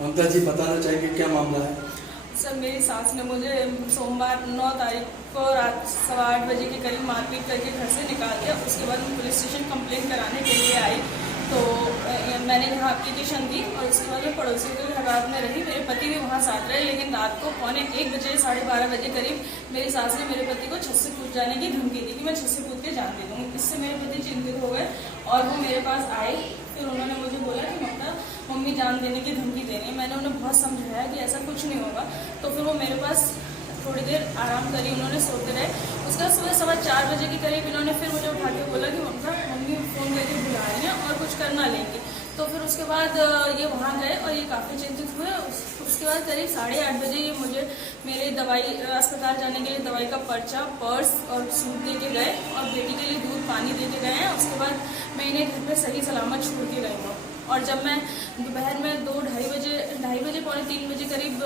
ममता जी बताना चाहेंगे क्या मामला है? सर, मेरी सास ने मुझे सोमवार 9 तारीख को रात 8:15 बजे के करीब मारपीट करके घर से निकाल दिया। उसके बाद मैं पुलिस स्टेशन कंप्लेंट कराने के लिए आई, तो मैंने यहाँ एप्लीकेशन दी और उसके बाद मैं पड़ोसियों के घर रात में रही। मेरे पति भी वहाँ साथ रहे, लेकिन रात को 1:15 बजे 12:30 बजे करीब मेरी सास ने मेरे पति को छत से कूद जाने की धमकी दी कि मैं छत से कूद के जान दे दूँगी। इससे मेरे पति चिंतित हो गए और वो मेरे पास आए। फिर उन्होंने मुझे बोला कि मम्मी जान देने की धमकी दे रही है। मैंने उन्हें बहुत समझाया कि ऐसा कुछ नहीं होगा। तो फिर वो मेरे पास थोड़ी देर आराम करी, उन्होंने सोते रहे। उसके बाद सुबह 4:15 बजे के करीब इन्होंने फिर मुझे उठा के बोला कि मम्मी फ़ोन करके बुला रही हैं और कुछ करना लेंगे। तो फिर उसके बाद ये वहाँ गए और ये काफ़ी चिंतित हुए। उसके बाद करीब 8:30 बजे ये मुझे मेरे दवाई अस्पताल जाने के लिए दवाई का पर्चा, पर्स और सूट दे के गए और बेटी के लिए दूध पानी दे के गए हैं। उसके बाद मैं इन्हें घर पे सही सलामत छोड़ के गई हूँ। और जब मैं दोपहर में 2-2:30 बजे 2:45 बजे करीब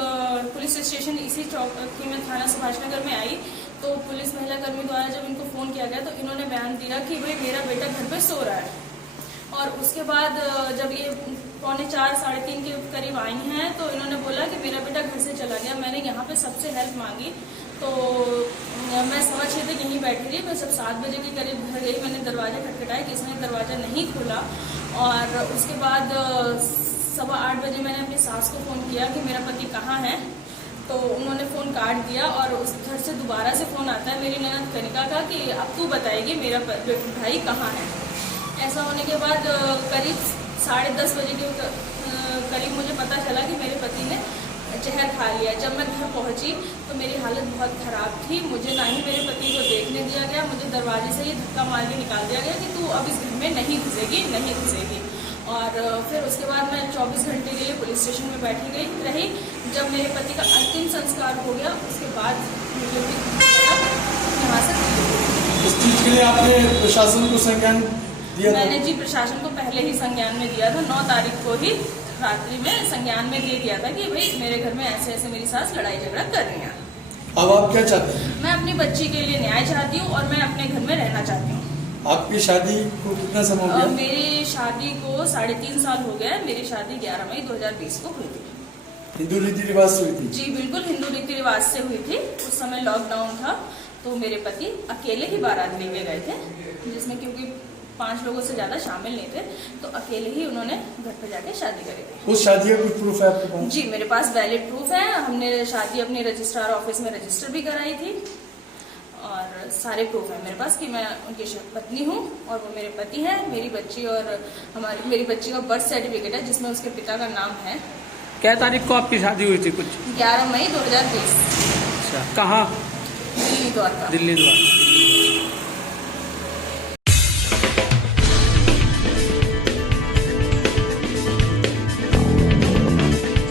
पुलिस स्टेशन इसी चौक में थाना सुभाष नगर में आई, तो पुलिस महिला कर्मी द्वारा जब इनको फ़ोन किया गया तो इन्होंने बयान दिया कि भाई मेरा बेटा घर पे सो रहा है। और उसके बाद जब ये 3:45 साढ़े 3 के करीब आई हैं तो इन्होंने बोला कि मेरा बेटा घर से चला गया। मैंने यहाँ पे सबसे हेल्प मांगी, तो मैं 6:15 यहीं बैठी रही। मैं जब 7 बजे के करीब घर गई, मैंने दरवाज़ा खटखटाया, किसी ने दरवाज़ा नहीं खोला। और उसके बाद 8:15 बजे मैंने अपनी सास को फ़ोन किया कि मेरा पति कहाँ है, तो उन्होंने फ़ोन काट दिया। और उस घर से दोबारा से फ़ोन आता है मेरी ननद कनिका का कि अब तू बताएगी मेरा भाई कहाँ है। ऐसा होने के बाद करीब 10:30 बजे के करीब मुझे पता चला कि मेरे पति ने जहर खा लिया। जब मैं घर पहुंची तो मेरी हालत बहुत ख़राब थी। मुझे ना ही मेरे पति को देखने दिया गया, मुझे दरवाजे से ही धक्का मार के निकाल दिया गया कि तू अब इस घर में नहीं घुसेगी। और फिर उसके बाद मैं 24 घंटे के लिए पुलिस स्टेशन में बैठी रही। जब मेरे पति का अंतिम संस्कार हो गया उसके बाद मुझे भी यहाँ से इस चीज़ के लिए आपने प्रशासन को संज्ञान दिया? मैंने जी प्रशासन को पहले ही संज्ञान में दिया था। 9 तारीख को ही रात्रि में संज्ञान में दे दिया था कि भाई मेरे घर में ऐसे ऐसे मेरी सास लड़ाई झगड़ा कर रही हैं। अब आप क्या चाहते हैं? मैं अपनी बच्ची के लिए न्याय चाहती हूँ और मैं अपने घर में रहना चाहती हूँ। आपकी शादी को कितना समय हो गया? मेरी शादी को 3.5 साल हो गया है। मेरी शादी 11 मई 2020 को हुई थी। हिंदू रीति रिवाज से हुई थी? जी बिल्कुल, हिंदू रीति रिवाज से हुई थी। उस समय लॉकडाउन था तो मेरे पति अकेले ही बारात लेके गए थे, जिसमें क्योंकि 5 लोगों से ज़्यादा शामिल नहीं थे, तो अकेले ही उन्होंने घर पर जाके शादी करी थी। उस शादी का कुछ प्रूफ है आपके पास? जी मेरे पास वैलिड प्रूफ है। हमने शादी अपने रजिस्ट्रार ऑफिस में रजिस्टर भी कराई थी और सारे प्रूफ हैं मेरे पास कि मैं उनकी पत्नी हूँ और वो मेरे पति हैं। मेरी बच्ची और मेरी बच्ची का बर्थ सर्टिफिकेट है जिसमें उसके पिता का नाम है। क्या तारीख को आपकी शादी हुई थी? कुछ 11 मई 2020। अच्छा, कहाँ? दिल्ली द्वारका। दिल्ली द्वारा।